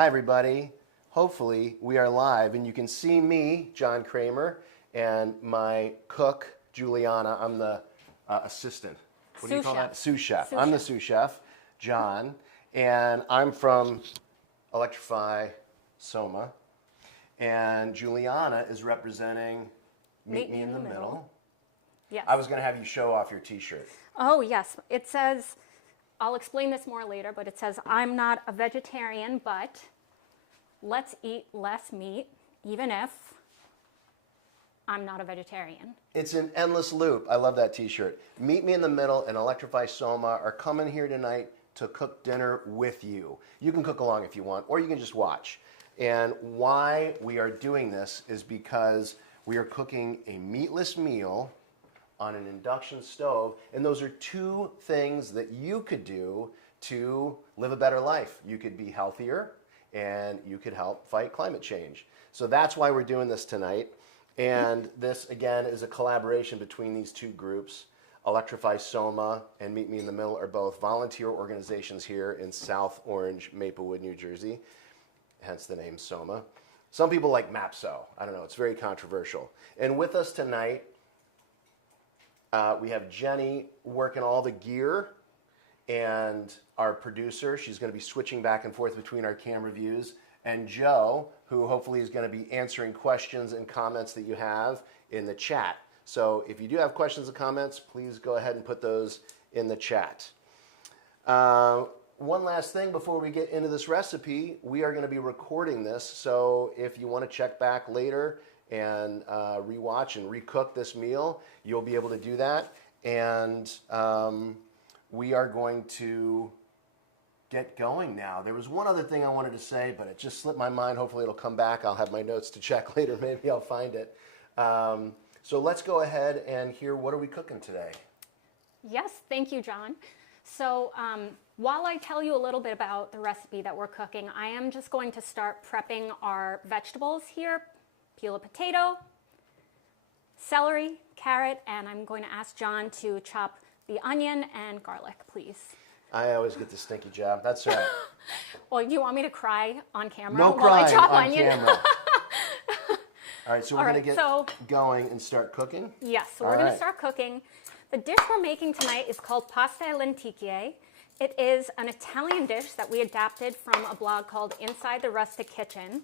Hi, everybody. Hopefully, we are live, and you can see me, John Kramer, and my cook, Juliana. I'm the assistant. What do you call that? Sous chef. I'm the sous chef, John, and I'm from Electrify Soma. And Juliana is representing Meet Me in the Middle. Yes. I was going to have you show off your t-shirt. Oh, yes. It says, I'll explain this more later, but it says, I'm not a vegetarian, but let's eat less meat, even if I'm not a vegetarian. It's an endless loop. I love that t-shirt. Meet Me in the Middle and Electrify Soma are coming here tonight to cook dinner with you. You can cook along if you want, or you can just watch. And why we are doing this is because we are cooking a meatless meal on an induction stove, and those are two things that you could do to live a better life. You could be healthier, and you could help fight climate change. So that's why we're doing this tonight. And this, again, is a collaboration between these two groups. Electrify Soma and Meet Me in the Middle are both volunteer organizations here in South Orange, Maplewood, New Jersey, hence the name Soma. Some people like MAPSO. I don't know, it's very controversial. And with us tonight, we have Jenny working all the gear, and our producer, she's going to be switching back and forth between our camera views, and Joe, who hopefully is going to be answering questions and comments that you have in the chat. So if you do have questions and comments, please go ahead and put those in the chat. One last thing before we get into this recipe, we are going to be recording this, so if you want to check back later and rewatch and recook this meal, you'll be able to do that. And we are going to get going now. There was one other thing I wanted to say, but it just slipped my mind. Hopefully it'll come back. I'll have my notes to check later. Maybe I'll find it. So let's go ahead and hear, what are we cooking today? Yes, thank you, John. So while I tell you a little bit about the recipe that we're cooking, I am just going to start prepping our vegetables here. Peel a potato, celery, carrot, and I'm going to ask John to chop the onion and garlic, please. I always get the stinky job. That's right. Well, do you want me to cry on camera No while I crying chop on onion? camera. All right, so we're going to All get right, going and start cooking? Yes, so we're going to start cooking. The dish we're making tonight is called pasta e lenticchie. It is an Italian dish that we adapted from a blog called Inside the Rustic Kitchen.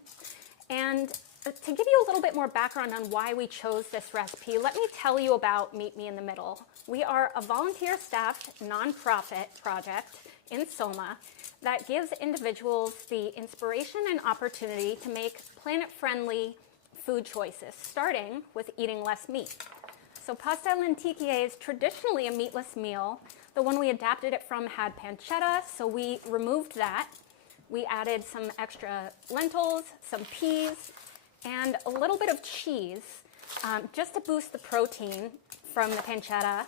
And to give you a little bit more background on why we chose this recipe, let me tell you about Meet Me in the Middle. We are a volunteer-staffed nonprofit project in Soma that gives individuals the inspiration and opportunity to make planet-friendly food choices, starting with eating less meat. So pasta e lenticchie is traditionally a meatless meal. The one we adapted it from had pancetta, so we removed that. We added some extra lentils, some peas, and a little bit of cheese, just to boost the protein from the pancetta,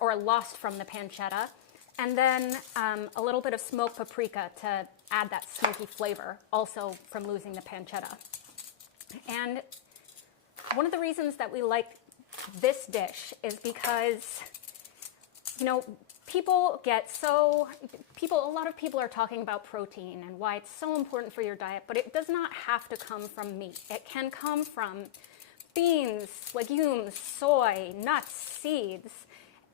or lost from the pancetta, and then a little bit of smoked paprika to add that smoky flavor, also from losing the pancetta. And one of the reasons that we like this dish is because, you know, a lot of people are talking about protein and why it's so important for your diet, but it does not have to come from meat. It can come from beans, legumes, soy, nuts, seeds,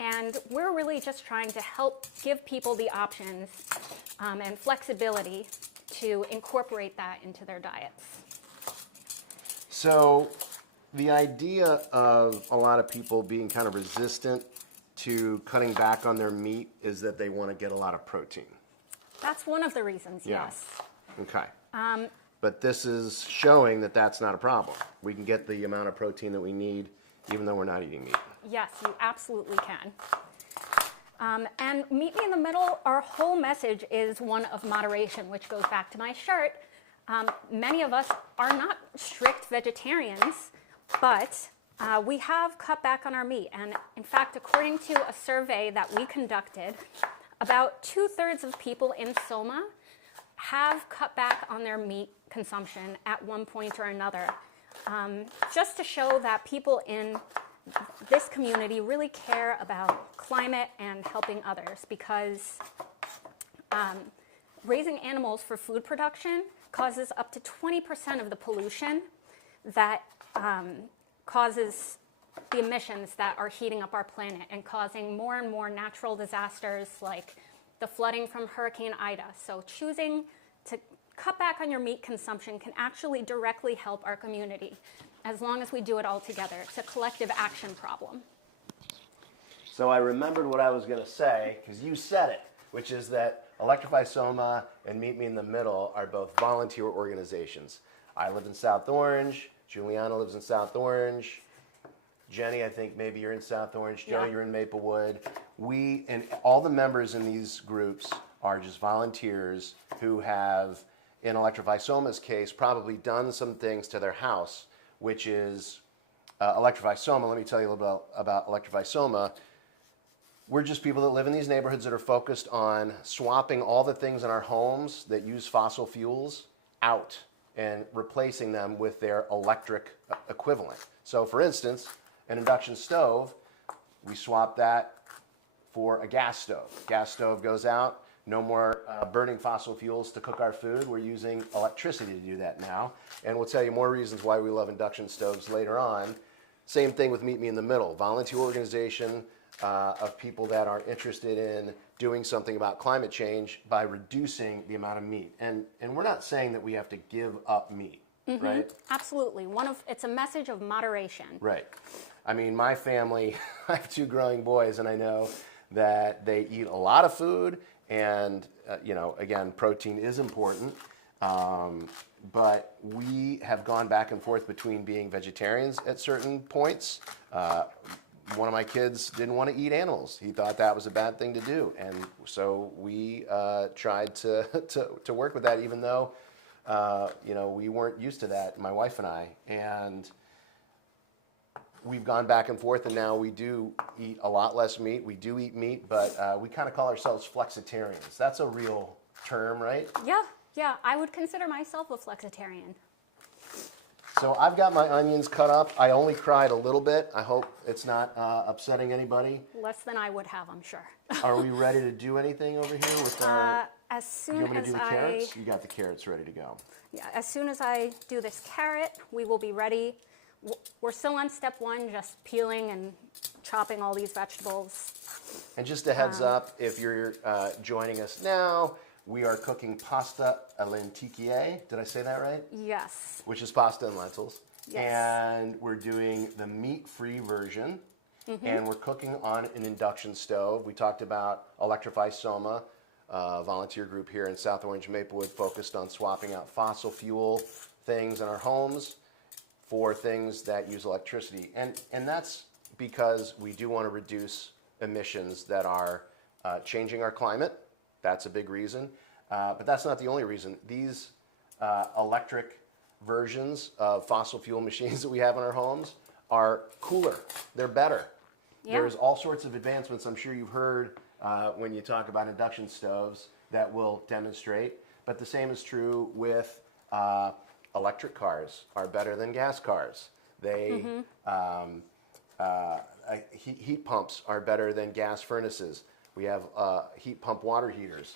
and we're really just trying to help give people the options and flexibility to incorporate that into their diets. So the idea of a lot of people being kind of resistant to cutting back on their meat is that they want to get a lot of protein. That's one of the reasons, yes. Okay. But this is showing that that's not a problem. We can get the amount of protein that we need even though we're not eating meat. Yes, you absolutely can. And Meet Me in the Middle, our whole message is one of moderation, which goes back to my shirt. Many of us are not strict vegetarians, but we have cut back on our meat. And in fact, according to a survey that we conducted, about 2/3 of people in Soma have cut back on their meat consumption at one point or another. Just to show that people in this community really care about climate and helping others, because raising animals for food production causes up to 20% of the pollution that causes the emissions that are heating up our planet and causing more and more natural disasters like the flooding from Hurricane Ida. So choosing to cut back on your meat consumption can actually directly help our community as long as we do it all together. It's a collective action problem. So I remembered what I was going to say, because you said it, which is that Electrify Soma and Meet Me in the Middle are both volunteer organizations. I live in South Orange. Juliana lives in South Orange. Jenny, I think maybe you're in South Orange. Joe, Yeah. you're in Maplewood. We and all the members in these groups are just volunteers who have, in Electrify Soma's case, probably done some things to their house, which is Electrify Soma. Let me tell you a little bit about Electrify Soma. We're just people that live in these neighborhoods that are focused on swapping all the things in our homes that use fossil fuels out and replacing them with their electric equivalent. So for instance, an induction stove, we swap that for a gas stove. Gas stove goes out, no more burning fossil fuels to cook our food. We're using electricity to do that now. And we'll tell you more reasons why we love induction stoves later on. Same thing with Meet Me in the Middle, volunteer organization of people that are interested in doing something about climate change by reducing the amount of meat. And we're not saying that we have to give up meat, right? Absolutely. It's a message of moderation. Right. I mean, my family, I have 2 growing boys, and I know that they eat a lot of food, and, again, protein is important. But we have gone back and forth between being vegetarians at certain points. One of my kids didn't want to eat animals. He thought that was a bad thing to do. And so we tried to work with that, even though, we weren't used to that, my wife and I. And we've gone back and forth, and now we do eat a lot less meat. We do eat meat, but we kind of call ourselves flexitarians. That's a real term, right? Yeah, I would consider myself a flexitarian. So I've got my onions cut up. I only cried a little bit. I hope it's not upsetting anybody. Less than I would have, I'm sure. Are we ready to do anything over here with our... As soon you want me to as do the carrots? You got the carrots ready to go. Yeah, as soon as I do this carrot, we will be ready. We're still on step 1, just peeling and chopping all these vegetables. And just a heads up, if you're joining us now, we are cooking pasta a lenticchie. Did I say that right? Yes. Which is pasta and lentils. Yes. And we're doing the meat-free version. And we're cooking on an induction stove. We talked about Electrify Soma, volunteer group here in South Orange, Maplewood, focused on swapping out fossil fuel things in our homes for things that use electricity. And that's because we do want to reduce emissions that are changing our climate. That's a big reason. But that's not the only reason. These electric versions of fossil fuel machines that we have in our homes are cooler. They're better. Yeah. There's all sorts of advancements I'm sure you've heard when you talk about induction stoves that will demonstrate. But the same is true with electric cars are better than gas cars. They heat pumps are better than gas furnaces. We have heat pump water heaters.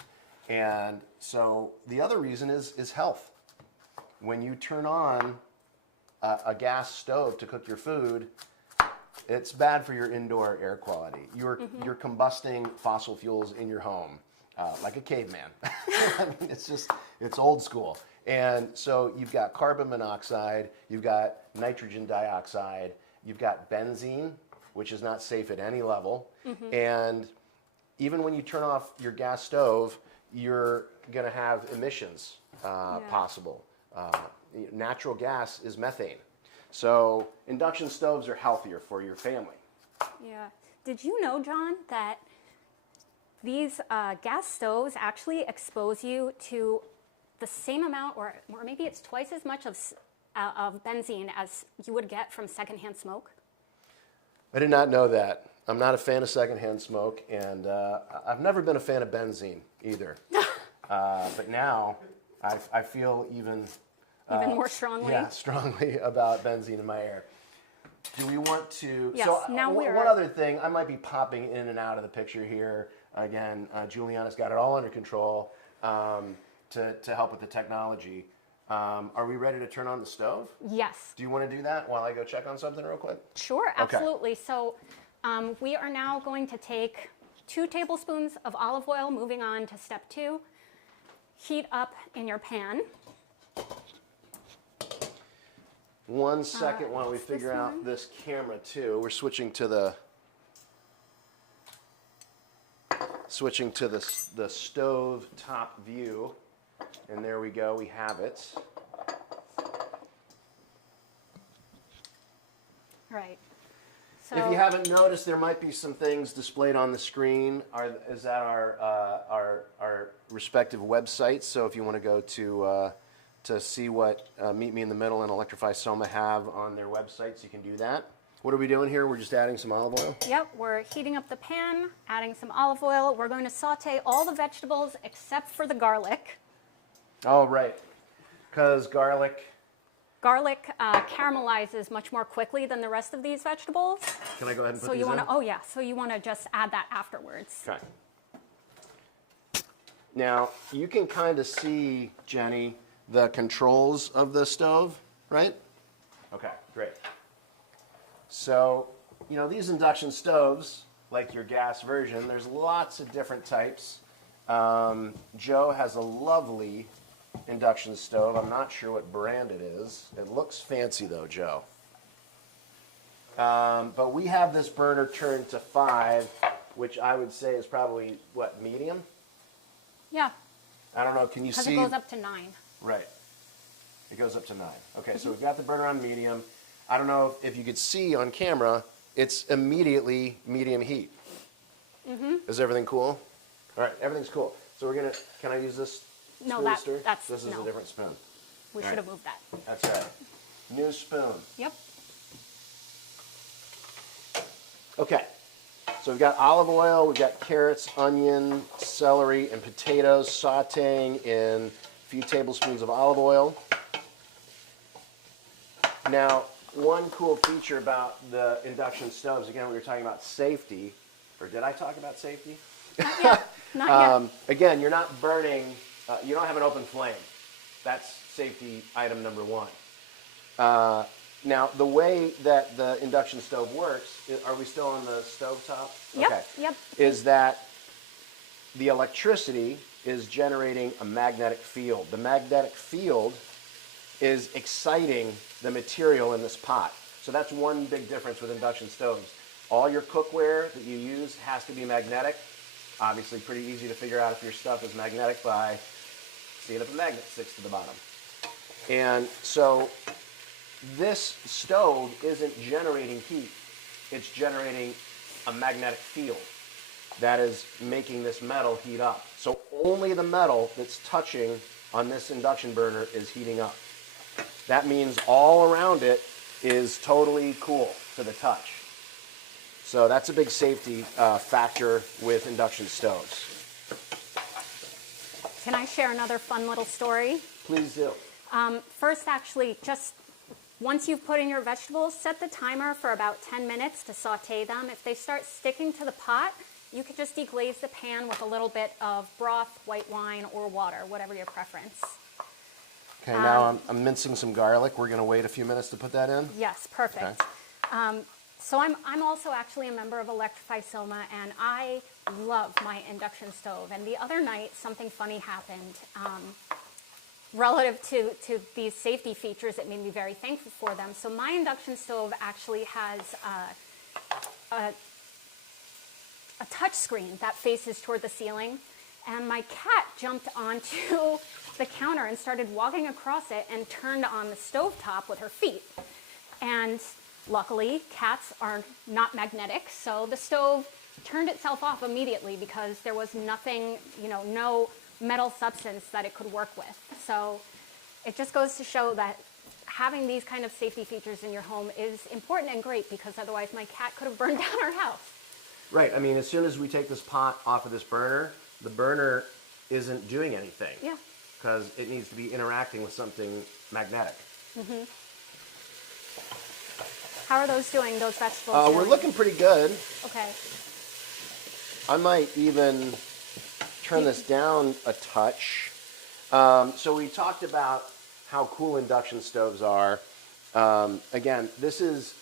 And so the other reason is health. When you turn on a gas stove to cook your food, it's bad for your indoor air quality. You're combusting fossil fuels in your home like a caveman. I mean, it's old school. And so you've got carbon monoxide, you've got nitrogen dioxide, you've got benzene, which is not safe at any level. And even when you turn off your gas stove, you're going to have emissions possible. Natural gas is methane. So induction stoves are healthier for your family. Yeah. Did you know, John, that these gas stoves actually expose you to the same amount, or maybe it's twice as much of benzene as you would get from secondhand smoke? I did not know that. I'm not a fan of secondhand smoke, and I've never been a fan of benzene either. But now I feel even more strongly? Yeah, strongly about benzene in my air. Do we want to... Yes, so now we are... one other thing, I might be popping in and out of the picture here. Again, Juliana's got it all under control. to help with the technology. Are we ready to turn on the stove? Yes. Do you want to do that while I go check on something real quick? Sure, Okay. absolutely. So we are now going to take 2 tablespoons of olive oil, moving on to step 2. Heat up in your pan. 1 second while we figure out this camera too. We're switching to the stove top view, and there we go. We have it. Right. So If you haven't noticed, there might be some things displayed on the screen. Is that our respective websites? So if you want to go to see what Meet Me in the Middle and Electrify Soma have on their websites, you can do that. What are we doing here? We're just adding some olive oil? Yep, we're heating up the pan, adding some olive oil. We're going to saute all the vegetables except for the garlic. Oh, right. Because garlic Caramelizes much more quickly than the rest of these vegetables. Can I go ahead and put So these you want in? to, oh yeah, so you want to just add that afterwards. Okay. Now, you can kind of see, Jenny, the controls of the stove, right? Okay, great. So, you know, these induction stoves, like your gas version, there's lots of different types. Joe has a lovely induction stove. I'm not sure what brand it is. It looks fancy though, Joe. But we have this burner turned to 5, which I would say is probably, what, medium? Yeah, I don't know, can you because see? it goes up to 9. Right. It goes up to 9. Okay, so we've got the burner on medium. I don't know if you could see on camera, it's immediately medium heat. Is everything cool? All right, everything's cool. So we're gonna, can I use this No, spoon to stir? that's, This is no. a different spoon. We All should right. have moved that. That's right. New spoon. Yep. Okay, so we've got olive oil, we've got carrots, onion, celery, and potatoes sauteing in a few tablespoons of olive oil. Now, one cool feature about the induction stoves, again, we were talking about safety, or did I talk about safety? Not yet. Again, you're not burning, you don't have an open flame. That's safety item number 1. Now, the way that the induction stove works, are we still on the stove top? Yep, Okay. yep. Is that the electricity is generating a magnetic field. The magnetic field is exciting the material in this pot. So that's one big difference with induction stoves. All your cookware that you use has to be magnetic. Obviously, pretty easy to figure out if your stuff is magnetic by seeing if a magnet sticks to the bottom. And so this stove isn't generating heat. It's generating a magnetic field that is making this metal heat up. So only the metal that's touching on this induction burner is heating up. That means all around it is totally cool to the touch. So that's a big safety factor with induction stoves. Can I share another fun little story? Please do. First, actually, just once you've put in your vegetables, set the timer for about 10 minutes to saute them. If they start sticking to the pot, you could just deglaze the pan with a little bit of broth, white wine, or water, whatever your preference. Okay, now I'm mincing some garlic. We're going to wait a few minutes to put that in. Yes, perfect. Okay. So I'm also actually a member of Electrify Soma, and I love my induction stove. And the other night, something funny happened. Relative to these safety features, it made me very thankful for them. So my induction stove actually has a touch screen that faces toward the ceiling, and my cat jumped onto the counter and started walking across it and turned on the stovetop with her feet. And luckily, cats are not magnetic, so the stove turned itself off immediately because there was nothing, no metal substance that it could work with. So it just goes to show that having these kind of safety features in your home is important and great, because otherwise my cat could have burned down our house. Right. I mean, as soon as we take this pot off of this burner, the burner isn't doing anything. Yeah. Because it needs to be interacting with something magnetic. Mm-hmm. How are those doing, those vegetables? We're looking pretty good. Okay. I might even turn this down a touch. So we talked about how cool induction stoves are. Again, this is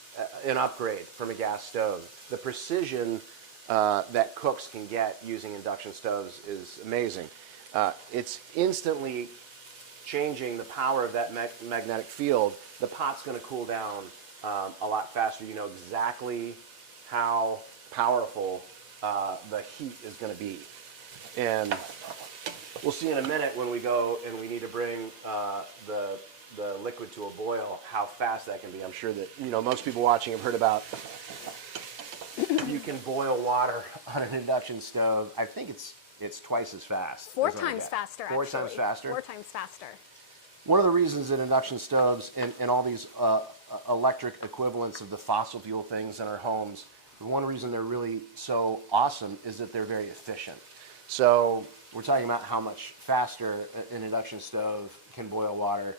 an upgrade from a gas stove. The precision that cooks can get using induction stoves is amazing. It's instantly changing the power of that magnetic field. The pot's going to cool down a lot faster. You know exactly how powerful the heat is going to be. And we'll see in a minute when we go and we need to bring the liquid to a boil, how fast that can be. I'm sure that most people watching have heard about you can boil water on an induction stove. I think it's twice as fast. Four times faster, actually. 4 times faster? 4 times faster. One of the reasons that induction stoves and all these electric equivalents of the fossil fuel things in our homes, one reason they're really so awesome is that they're very efficient. So we're talking about how much faster an induction stove can boil water.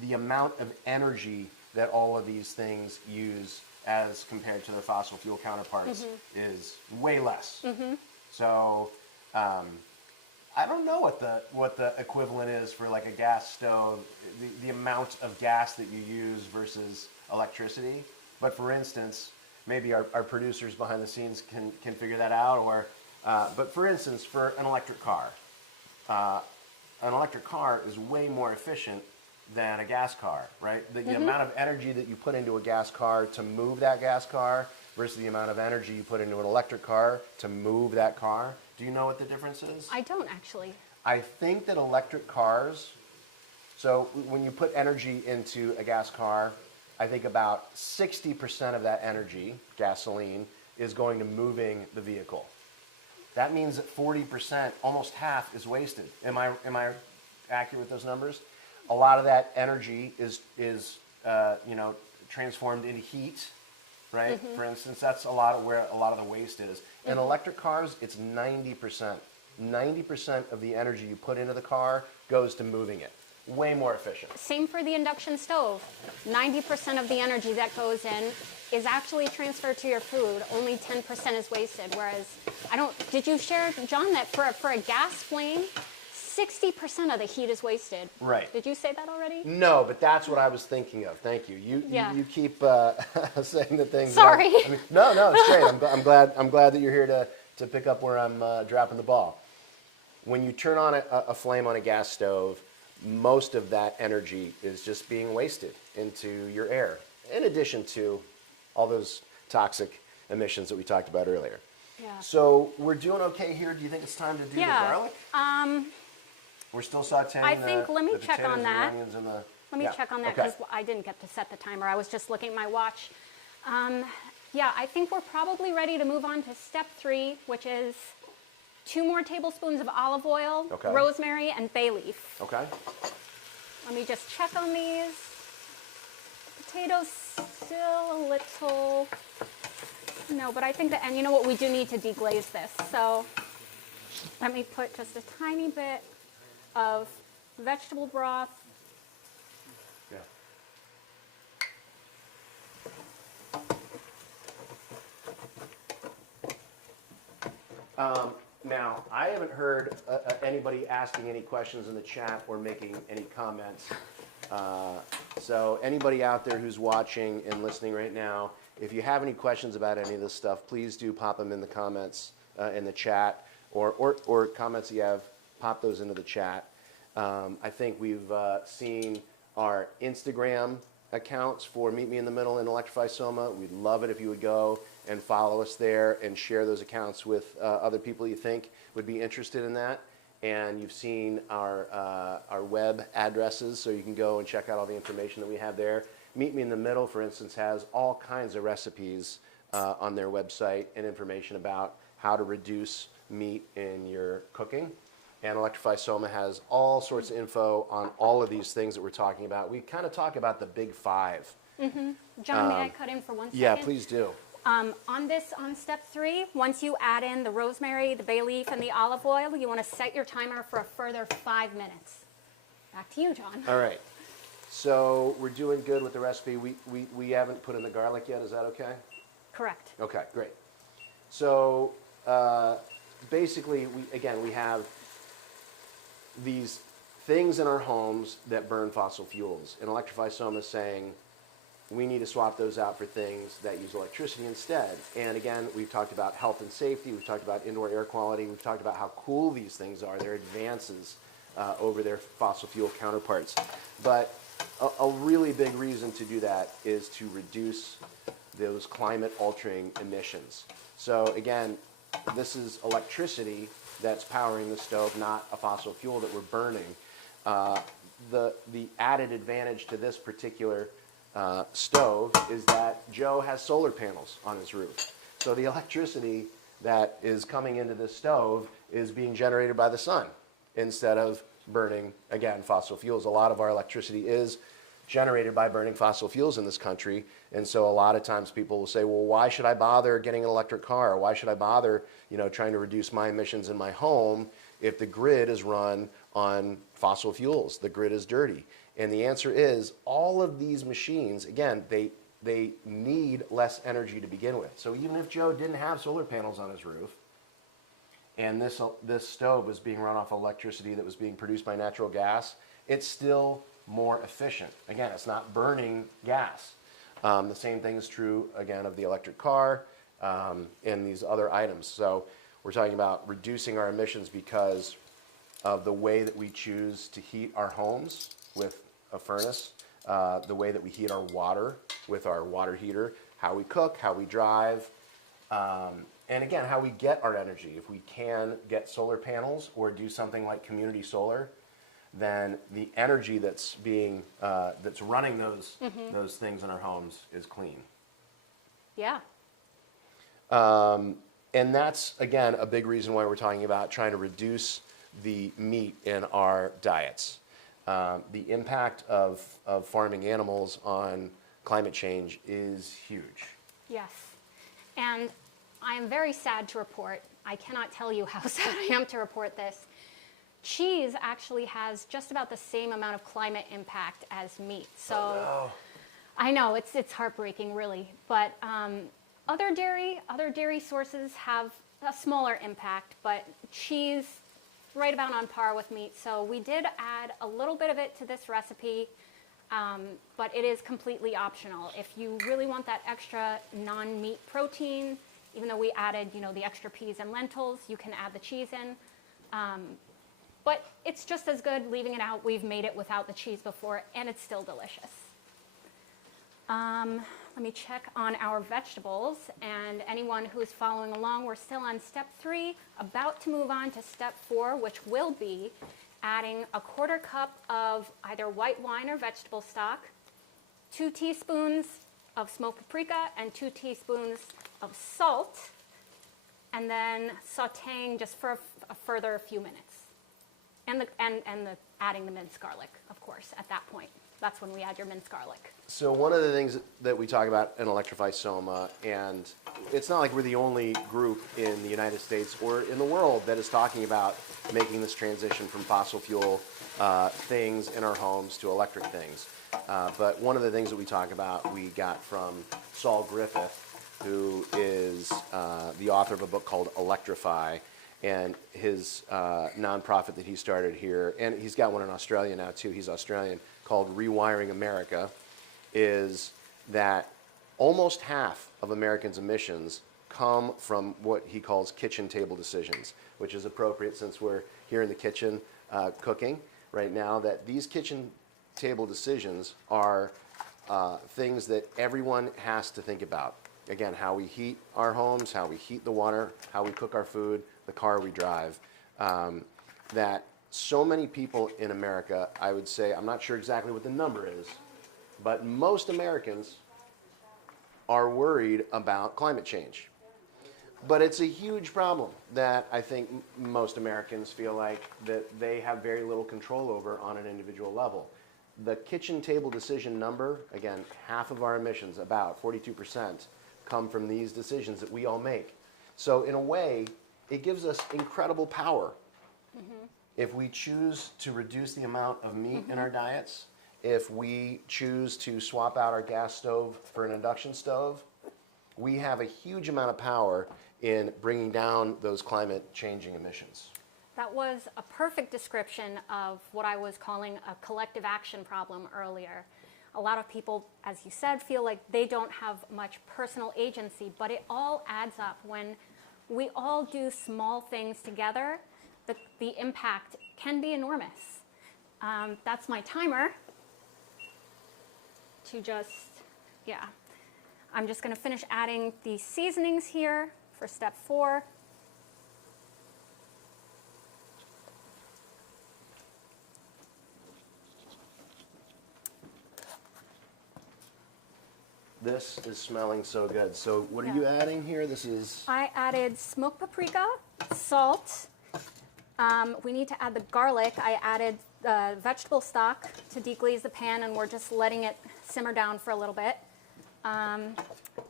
The amount of energy that all of these things use as compared to their fossil fuel counterparts is way less. So I don't know what the equivalent is for like a gas stove, the amount of gas that you use versus electricity. But for instance, maybe our producers behind the scenes can figure that out. But for instance, for an electric car is way more efficient than a gas car, right? The amount of energy that you put into a gas car to move that gas car versus the amount of energy you put into an electric car to move that car. Do you know what the difference is? I don't actually. I think that electric cars, so when you put energy into a gas car, I think about 60% of that energy, gasoline, is going to moving the vehicle. That means that 40%, almost half, is wasted. Am I accurate with those numbers? A lot of that energy is transformed into heat, right? For instance, that's where a lot of the waste is. In electric cars, it's 90%. 90% of the energy you put into the car goes to moving it. Way more efficient. Same for the induction stove. 90% of the energy that goes in is actually transferred to your food. Only 10% is wasted. Whereas, did you share, John, that for a gas flame, 60% of the heat is wasted. Right. Did you say that already? No, but that's what I was thinking of. Thank you. You keep saying the things. Sorry. No, it's great. I'm glad that you're here to pick up where I'm dropping the ball. When you turn on a flame on a gas stove, most of that energy is just being wasted into your air, in addition to all those toxic emissions that we talked about earlier. Yeah. So we're doing okay here. Do you think it's time to do the garlic? We're still sauteing let me the check potatoes on that. and the onions and the... Let me check on that because I didn't get to set the timer. I was just looking at my watch. I think we're probably ready to move on to step 3, which is 2 more tablespoons of olive oil, rosemary, and bay leaf. Okay. Let me just check on these. Potatoes still a little... No, but I think that, and you know what, we do need to deglaze this. So let me put just a tiny bit of vegetable broth. Now, I haven't heard anybody asking any questions in the chat or making any comments. So anybody out there who's watching and listening right now, if you have any questions about any of this stuff, please do pop them in the comments in the chat, or comments that you have, pop those into the chat. I think we've seen our Instagram accounts for Meet Me in the Middle and Electrify Soma. We'd love it if you would go and follow us there and share those accounts with other people you think would be interested in that. And you've seen our web addresses, so you can go and check out all the information that we have there. Meet Me in the Middle, for instance, has all kinds of recipes on their website and information about how to reduce meat in your cooking. And Electrify Soma has all sorts of info on all of these things that we're talking about. We kind of talk about the big 5. John, may I cut in for 1 second? Yeah, please do. On step 3, once you add in the rosemary, the bay leaf, and the olive oil, you want to set your timer for a further 5 minutes. Back to you, John. All right. So we're doing good with the recipe. We haven't put in the garlic yet. Is that okay? Correct. Okay, great. So basically, we have these things in our homes that burn fossil fuels. And Electrify Soma is saying we need to swap those out for things that use electricity instead. And again, we've talked about health and safety, we've talked about indoor air quality, we've talked about how cool these things are, their advances over their fossil fuel counterparts. But a really big reason to do that is to reduce those climate altering emissions. So again, this is electricity that's powering the stove, not a fossil fuel that we're burning. The added advantage to this particular stove is that Joe has solar panels on his roof. So the electricity that is coming into this stove is being generated by the sun instead of burning, again, fossil fuels. A lot of our electricity is generated by burning fossil fuels in this country. And so a lot of times people will say, well, why should I bother getting an electric car? Why should I bother, trying to reduce my emissions in my home if the grid is run on fossil fuels? The grid is dirty. And the answer is all of these machines, again, they need less energy to begin with. So even if Joe didn't have solar panels on his roof, and this stove was being run off electricity that was being produced by natural gas, it's still more efficient. Again, it's not burning gas. The same thing is true, again, of the electric car and these other items. So we're talking about reducing our emissions because of the way that we choose to heat our homes with a furnace, the way that we heat our water with our water heater, how we cook, how we drive, and again, how we get our energy. If we can get solar panels or do something like community solar, then the energy that's being that's running those things in our homes is clean. Yeah. And that's, again, a big reason why we're talking about trying to reduce the meat in our diets. The impact of farming animals on climate change is huge. Yes. And I am very sad to report, I cannot tell you how sad I am to report this, cheese actually has just about the same amount of climate impact as meat. So oh, no. I know it's heartbreaking, really. But other dairy sources have a smaller impact, but cheese right about on par with meat. So we did add a little bit of it to this recipe, but it is completely optional. If you really want that extra non-meat protein, even though we added, the extra peas and lentils, you can add the cheese in. But it's just as good leaving it out. We've made it without the cheese before, and it's still delicious. Let me check on our vegetables, and anyone who's following along, we're still on step 3, about to move on to step 4, which will be adding a 1/4 cup of either white wine or vegetable stock, 2 teaspoons of smoked paprika, and 2 teaspoons of salt, and then sauteing just for a further few minutes. And adding the minced garlic, of course, at that point. That's when we add your minced garlic. So one of the things that we talk about in Electrify Soma, and it's not like we're the only group in the United States or in the world that is talking about making this transition from fossil fuel things in our homes to electric things. But one of the things that we talk about, we got from Saul Griffith, who is the author of a book called Electrify, and his nonprofit that he started here, and he's got one in Australia now too, he's Australian, called Rewiring America, is that almost half of Americans' emissions come from what he calls kitchen table decisions, which is appropriate since we're here in the kitchen cooking right now, that these kitchen table decisions are things that everyone has to think about. Again, how we heat our homes, how we heat the water, how we cook our food, the car we drive. That so many people in America, I would say, I'm not sure exactly what the number is, but most Americans are worried about climate change. But it's a huge problem that I think most Americans feel like that they have very little control over on an individual level. The kitchen table decision number, again, half of our emissions, about 42%, come from these decisions that we all make. So in a way, it gives us incredible power. Mm-hmm. If we choose to reduce the amount of meat in our diets, if we choose to swap out our gas stove for an induction stove, we have a huge amount of power in bringing down those climate changing emissions. That was a perfect description of what I was calling a collective action problem earlier. A lot of people, as you said, feel like they don't have much personal agency, but it all adds up. When we all do small things together, the impact can be enormous. That's my timer to just, I'm just gonna finish adding the seasonings here for step 4. This is smelling so good. So what are you adding here? This is... I added smoked paprika, salt. We need to add the garlic. I added the vegetable stock to deglaze the pan, and we're just letting it simmer down for a little bit.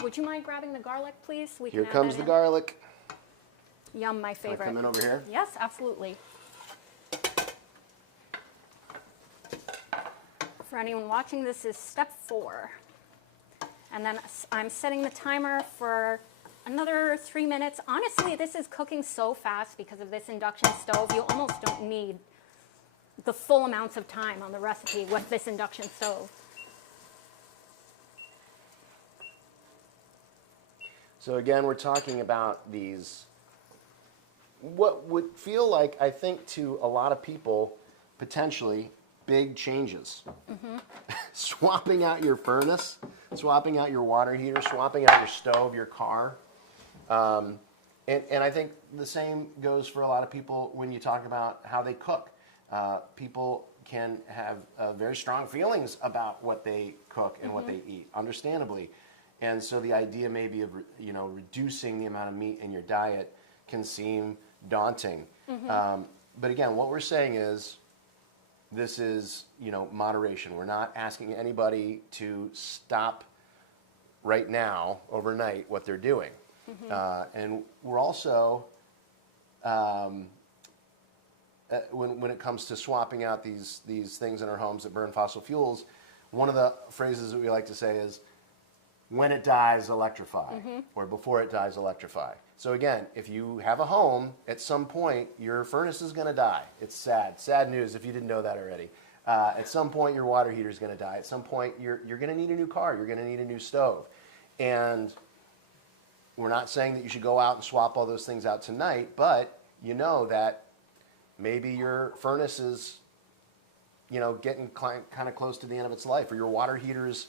Would you mind grabbing the garlic, please? Here comes the garlic. Yum, my favorite. Can I come in over here? Yes, absolutely. For anyone watching, this is step 4. And then I'm setting the timer for another 3 minutes. Honestly, this is cooking so fast because of this induction stove. You almost don't need the full amounts of time on the recipe with this induction stove. So again, we're talking about these, what would feel like, I think, to a lot of people, potentially big changes. Swapping out your furnace, swapping out your water heater, swapping out your stove, your car. And I think the same goes for a lot of people when you talk about how they cook. People can have very strong feelings about what they cook and what they eat, understandably. And so the idea maybe of reducing the amount of meat in your diet can seem daunting. But again, what we're saying is, this is, moderation. We're not asking anybody to stop right now, overnight, what they're doing. And we're also, when it comes to swapping out these things in our homes that burn fossil fuels, one of the phrases that we like to say is, when it dies, electrify, or before it dies, electrify. So again, if you have a home, at some point, your furnace is going to die. It's sad. Sad news if you didn't know that already. At some point, your water heater is going to die. At some point, you're going to need a new car. You're going to need a new stove. And we're not saying that you should go out and swap all those things out tonight, but you know that maybe your furnace is, getting kind of close to the end of its life, or your water heater's,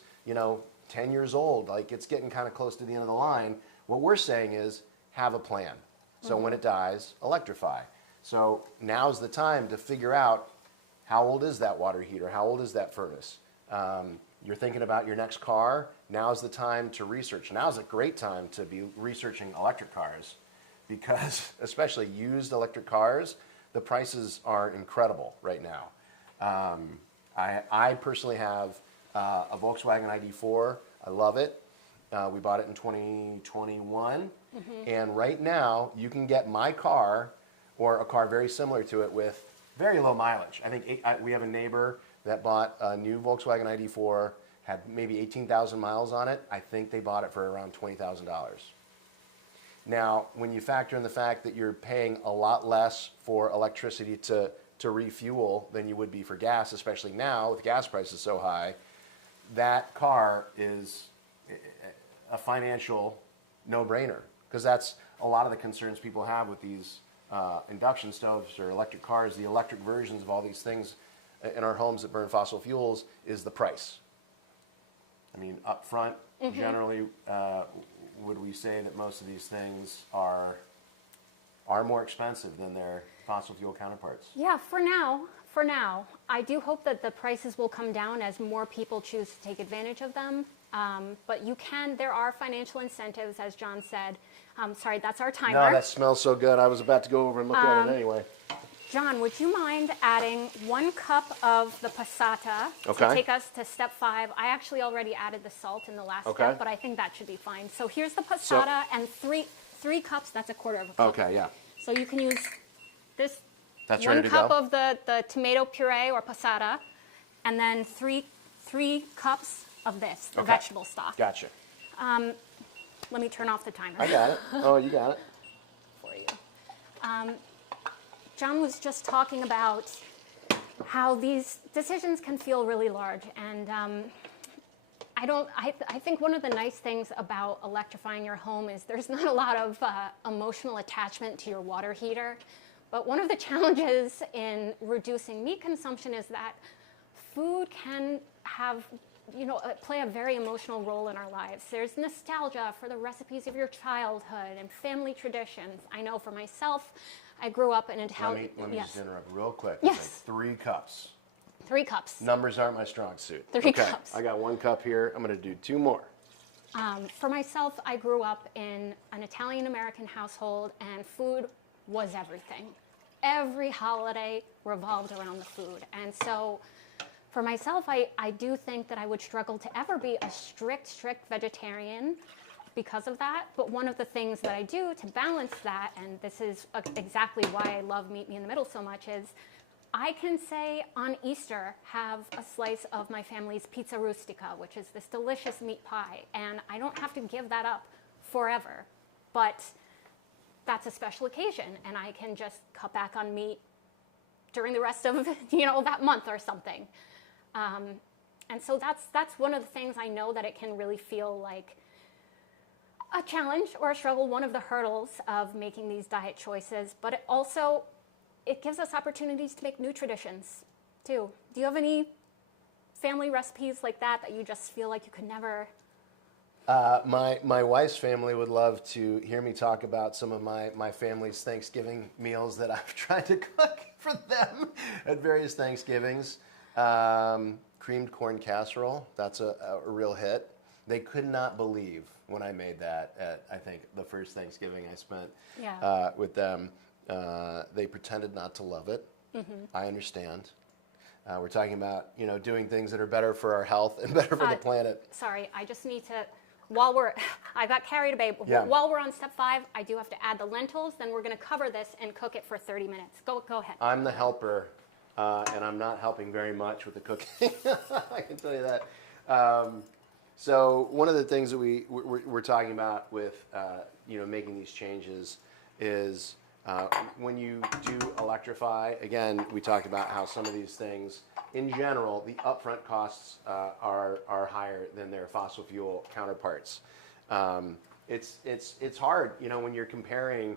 10 years old, like it's getting kind of close to the end of the line. What we're saying is have a plan. So when it dies, electrify. So now's the time to figure out, how old is that water heater? How old is that furnace? You're thinking about your next car. Now's the time to research. Now's a great time to be researching electric cars, because especially used electric cars, the prices are incredible right now. I personally have a Volkswagen ID4. I love it. We bought it in 2021. And right now, you can get my car or a car very similar to it with very low mileage. I think we have a neighbor that bought a new Volkswagen ID4, had maybe 18,000 miles on it. I think they bought it for around $20,000. Now, when you factor in the fact that you're paying a lot less for electricity to refuel than you would be for gas, especially now with gas prices so high, that car is a financial no-brainer, because that's a lot of the concerns people have with these induction stoves or electric cars. The electric versions of all these things in our homes that burn fossil fuels is the price. I mean, up front, generally, would we say that most of these things are more expensive than their fossil fuel counterparts? Yeah, for now. I do hope that the prices will come down as more people choose to take advantage of them. But there are financial incentives, as John said. Sorry, that's our timer. No, that smells so good. I was about to go over and look at it anyway. John, would you mind adding 1 cup of the passata to take us to step 5? I actually already added the salt in the last step, but I think that should be fine. So here's the passata, and three cups, that's a quarter of a cup. Okay, yeah. So you can use this That's 1 ready to cup go? of the tomato puree or passata, and then three cups of the vegetable stock. Gotcha. Let me turn off the timer. I got it. Oh, you got it. John was just talking about how these decisions can feel really large, and I think one of the nice things about electrifying your home is there's not a lot of emotional attachment to your water heater. But one of the challenges in reducing meat consumption is that food can have, play a very emotional role in our lives. There's nostalgia for the recipes of your childhood and family traditions. I know for myself, I grew up in Italian. Let me just interrupt real quick. Yes. It's like 3 cups. 3 cups. Numbers aren't my strong suit. 3 cups. I got 1 cup here. I'm going to do 2 more. For myself, I grew up in an Italian-American household, and food was everything. Every holiday revolved around the food. And so for myself, I do think that I would struggle to ever be a strict vegetarian because of that. But one of the things that I do to balance that, and this is exactly why I love Meet Me in the Middle so much, is I can say on Easter, have a slice of my family's pizza rustica, which is this delicious meat pie. And I don't have to give that up forever. But that's a special occasion, and I can just cut back on meat during the rest of that month or something. And so that's one of the things I know that it can really feel like a challenge or a struggle, one of the hurdles of making these diet choices. But it gives us opportunities to make new traditions too. Do you have any family recipes like that you just feel like you could never? My wife's family would love to hear me talk about some of my family's Thanksgiving meals that I've tried to cook for them at various Thanksgivings. Creamed corn casserole, that's a real hit. They could not believe when I made that at, I think, the first Thanksgiving I spent with them. They pretended not to love it. Mm-hmm. I understand. We're talking about, doing things that are better for our health and better for the planet. Sorry, I just need to, I got carried away. Yeah. While we're on step 5, I do have to add the lentils. Then we're going to cover this and cook it for 30 minutes. Go ahead. I'm the helper, and I'm not helping very much with the cooking. I can tell you that. So one of the things that we're talking about with, making these changes is when you do electrify, again, we talked about how some of these things, in general, the upfront costs are higher than their fossil fuel counterparts. It's hard, when you're comparing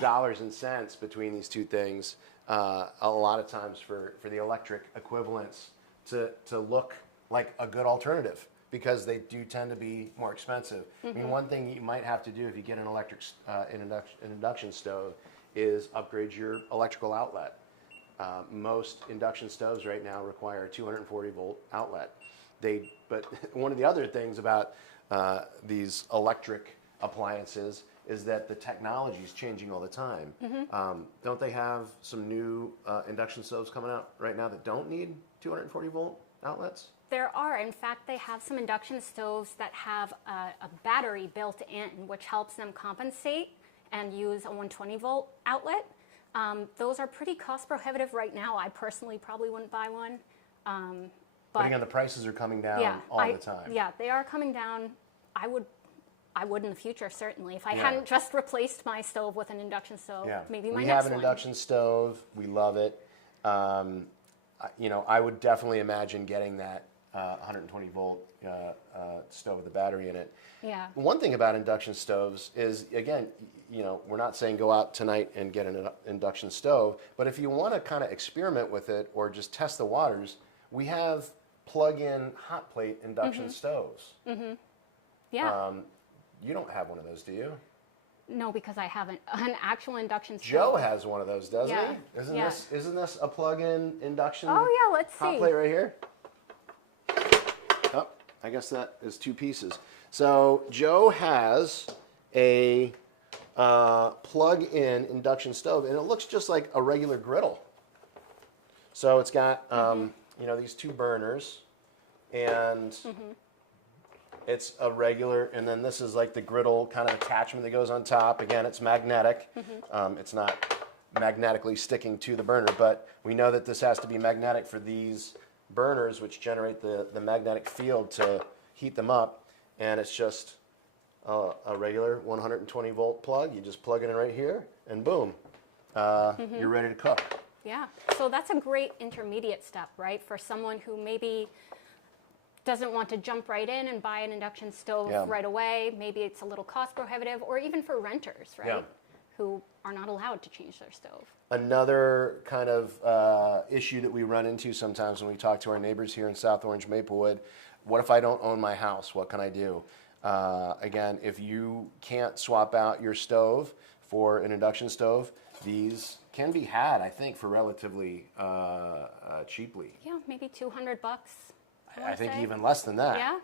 dollars and cents between these two things. A lot of times for the electric equivalents to look like a good alternative, because they do tend to be more expensive. Mm-hmm. I mean, one thing you might have to do if you get an electric induction stove is upgrade your electrical outlet. Most induction stoves right now require a 240 volt outlet. But one of the other things about these electric appliances is that the technology is changing all the time. Mm-hmm. Don't they have some new induction stoves coming out right now that don't need 240 volt outlets? There are. In fact, they have some induction stoves that have a battery built in, which helps them compensate and use a 120 volt outlet. Those are pretty cost prohibitive right now. I personally probably wouldn't buy one. But again, the prices are coming down all the time. Yeah, they are coming down. I would in the future, certainly. If I hadn't just replaced my stove with an induction stove, maybe my next one. We have an induction stove. We love it. I would definitely imagine getting that 120 volt stove with a battery in it. Yeah. One thing about induction stoves is, again, we're not saying go out tonight and get an induction stove, but if you want to kind of experiment with it or just test the waters, we have plug-in hot plate induction stoves. Mm-hmm. Yeah. You don't have one of those, do you? No, because I haven't. An actual induction stove. Joe has one of those, doesn't he? Isn't this a plug-in induction let's see. hot plate right here? Oh, I guess that is 2 pieces. So Joe has a plug-in induction stove, and it looks just like a regular griddle. So it's got these 2 burners, and it's a regular, and then this is like the griddle kind of attachment that goes on top. Again, it's magnetic. It's not magnetically sticking to the burner, but we know that this has to be magnetic for these burners, which generate the magnetic field to heat them up. And it's just a regular 120 volt plug. You just plug it in right here, and boom, you're ready to cook. Yeah, so that's a great intermediate step, right? For someone who maybe doesn't want to jump right in and buy an induction stove right away. Maybe it's a little cost prohibitive, or even for renters, right? Who are not allowed to change their stove. Another kind of issue that we run into sometimes when we talk to our neighbors here in South Orange, Maplewood, what if I don't own my house? What can I do? Again, if you can't swap out your stove for an induction stove, these can be had, I think, for relatively cheaply. Yeah, maybe $200. I think even less than that.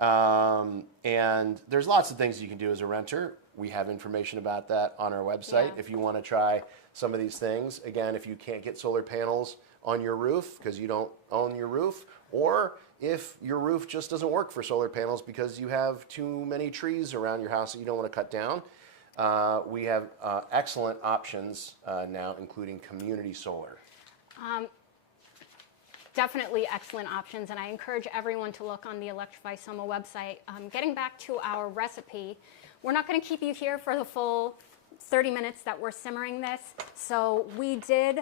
Yeah. And there's lots of things you can do as a renter. We have information about that on our website if you want to try some of these things. Again, if you can't get solar panels on your roof because you don't own your roof, or if your roof just doesn't work for solar panels because you have too many trees around your house that you don't want to cut down, we have excellent options now, including community solar. Definitely excellent options, and I encourage everyone to look on the Electrify Soma website. Getting back to our recipe, we're not going to keep you here for the full 30 minutes that we're simmering this. So we did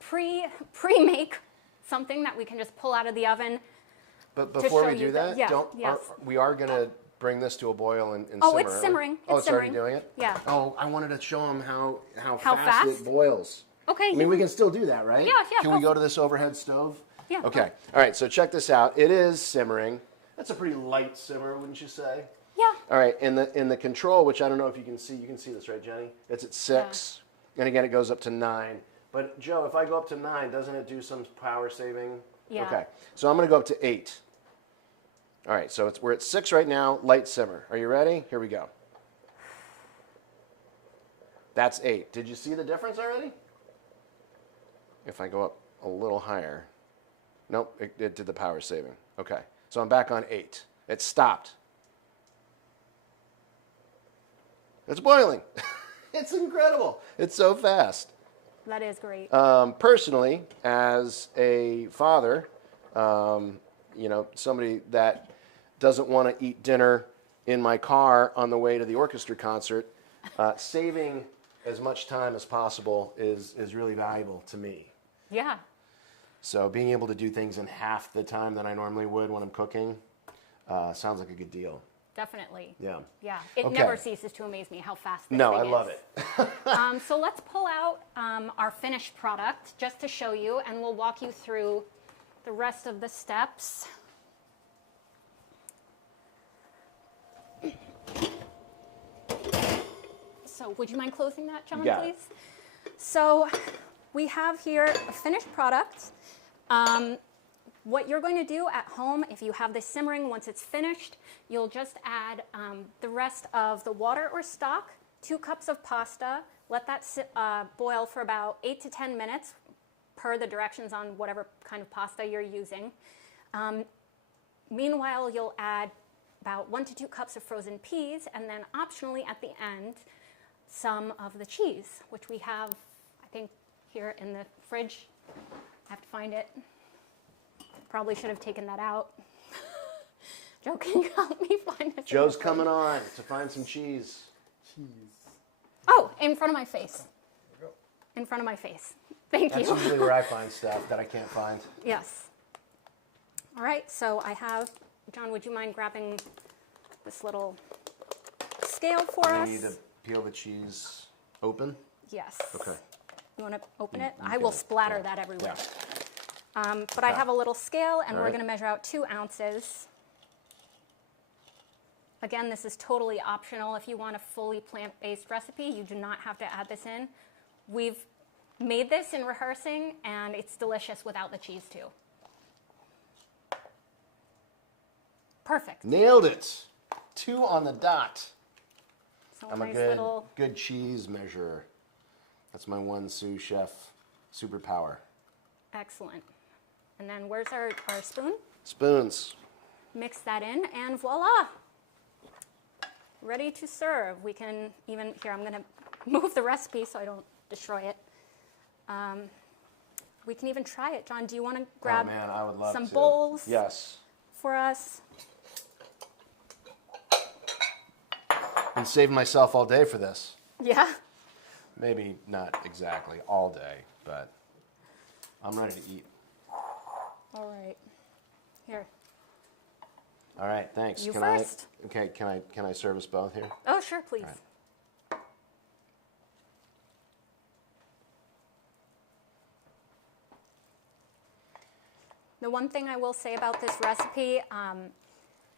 pre-make something that we can just pull out of the oven. But before we do that, we are going to bring this to a boil and simmer. It's simmering. It's already doing it? Yeah. Oh, I wanted to show them how fast it boils. Okay. I mean, we can still do that, right? Yeah. Can we go to this overhead stove? Yeah. Okay. All right, so check this out. It is simmering. That's a pretty light simmer, wouldn't you say? Yeah. All right, in the control, which I don't know if you can see this, right, Jenny? It's at 6, and again, it goes up to 9. But, Joe, if I go up to 9, doesn't it do some power saving? Yeah. Okay, so I'm going to go up to 8. All right, so we're at 6 right now, light simmer. Are you ready? Here we go. That's 8. Did you see the difference already? If I go up a little higher. Nope, it did the power saving. Okay, so I'm back on 8. It stopped. It's boiling. It's incredible. It's so fast. That is great. Personally, as a father, somebody that doesn't want to eat dinner in my car on the way to the orchestra concert, saving as much time as possible is really valuable to me. Yeah. So being able to do things in half the time that I normally would when I'm cooking sounds like a good deal. Definitely. Yeah. Yeah. It never ceases to amaze me how fast this thing is. No, I love it. So let's pull out our finished product just to show you, and we'll walk you through the rest of the steps. So would you mind closing that, John, please? So we have here a finished product. What you're going to do at home, if you have this simmering, once it's finished, you'll just add the rest of the water or stock, 2 cups of pasta, let that boil for about 8 to 10 minutes per the directions on whatever kind of pasta you're using. Meanwhile, you'll add about 1 to 2 cups of frozen peas, and then optionally at the end, some of the cheese, which we have, I think, here in the fridge. I have to find it. Probably should have taken that out. Joe, can you help me find it? Joe's coming on to find some cheese. Oh, in front of my face. There we go. In front of my face. Thank you. That's usually where I find stuff that I can't find. Yes. All right, so I have, John, would you mind grabbing this little scale for us? I need to peel the cheese open? Yes. Okay. You want to open it? I will splatter that everywhere. Yeah. But I have a little scale, and we're going to measure out 2 ounces. Again, this is totally optional. If you want a fully plant-based recipe, you do not have to add this in. We've made this in rehearsing, and it's delicious without the cheese, too. Perfect. Nailed it. 2 on the dot. So I'm nice a good cheese measurer. That's my one sous chef superpower. Excellent. And then where's our spoon? Spoons. Mix that in, and voila. Ready to serve. We can even, here, I'm going to move the recipe so I don't destroy it. We can even try it. John, do you want to grab I would love some to. bowls Yes. for us? Been saving myself all day for this. Yeah. Maybe not exactly all day, but I'm ready to eat. All right. Here. All right, thanks. You Can first. Okay, can I serve us both here? Oh, sure, please. All right. The one thing I will say about this recipe,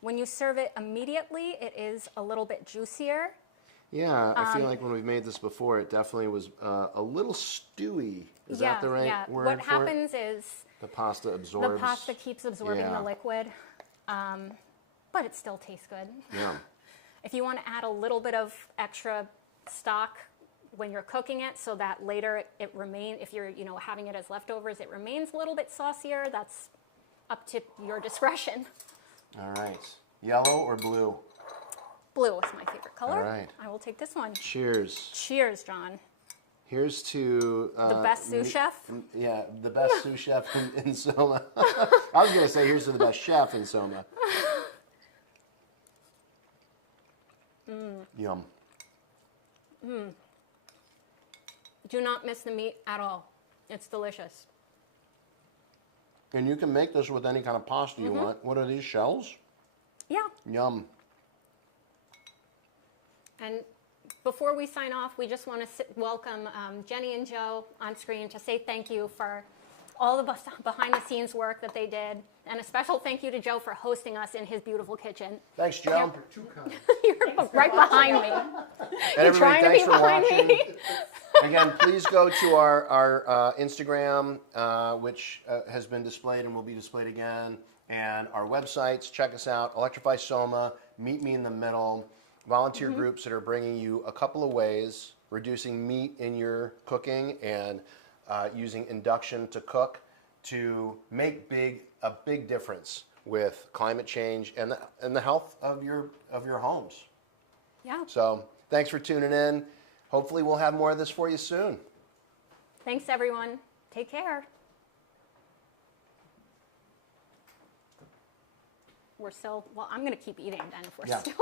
when you serve it immediately, it is a little bit juicier. Yeah, I feel like when we've made this before, it definitely was a little stewy. Is that the right word What for happens it? is The pasta absorbs. the pasta keeps absorbing Yeah. the liquid, but it still tastes good. Yeah. If you want to add a little bit of extra stock when you're cooking it so that later it remains, if you're having it as leftovers, it remains a little bit saucier, that's up to your discretion. All right. Yellow or blue? Blue is my favorite color. All right. I will take this one. Cheers. Cheers, John. Here's to... The best sous chef? Yeah, the best sous chef in Soma. I was going to say here's to the best chef in Soma. Yum. Do not miss the meat at all. It's delicious. And you can make this with any kind of pasta you want. What are these, shells? Yeah. Yum. And before we sign off, we just want to welcome Jenny and Joe on screen to say thank you for all the behind-the-scenes work that they did. And a special thank you to Joe for hosting us in his beautiful kitchen. Thanks, Joe. You're right behind me. And You're trying to be behind me. Again, please go to our Instagram, which has been displayed and will be displayed again, and our websites. Check us out, Electrify Soma, Meet Me in the Middle, volunteer groups that are bringing you a couple of ways, reducing meat in your cooking and using induction to cook to make a big difference with climate change and the health of your homes. Yeah. So thanks for tuning in. Hopefully we'll have more of this for you soon. Thanks, everyone. Take care. We're still, well, I'm going to keep eating then if we're still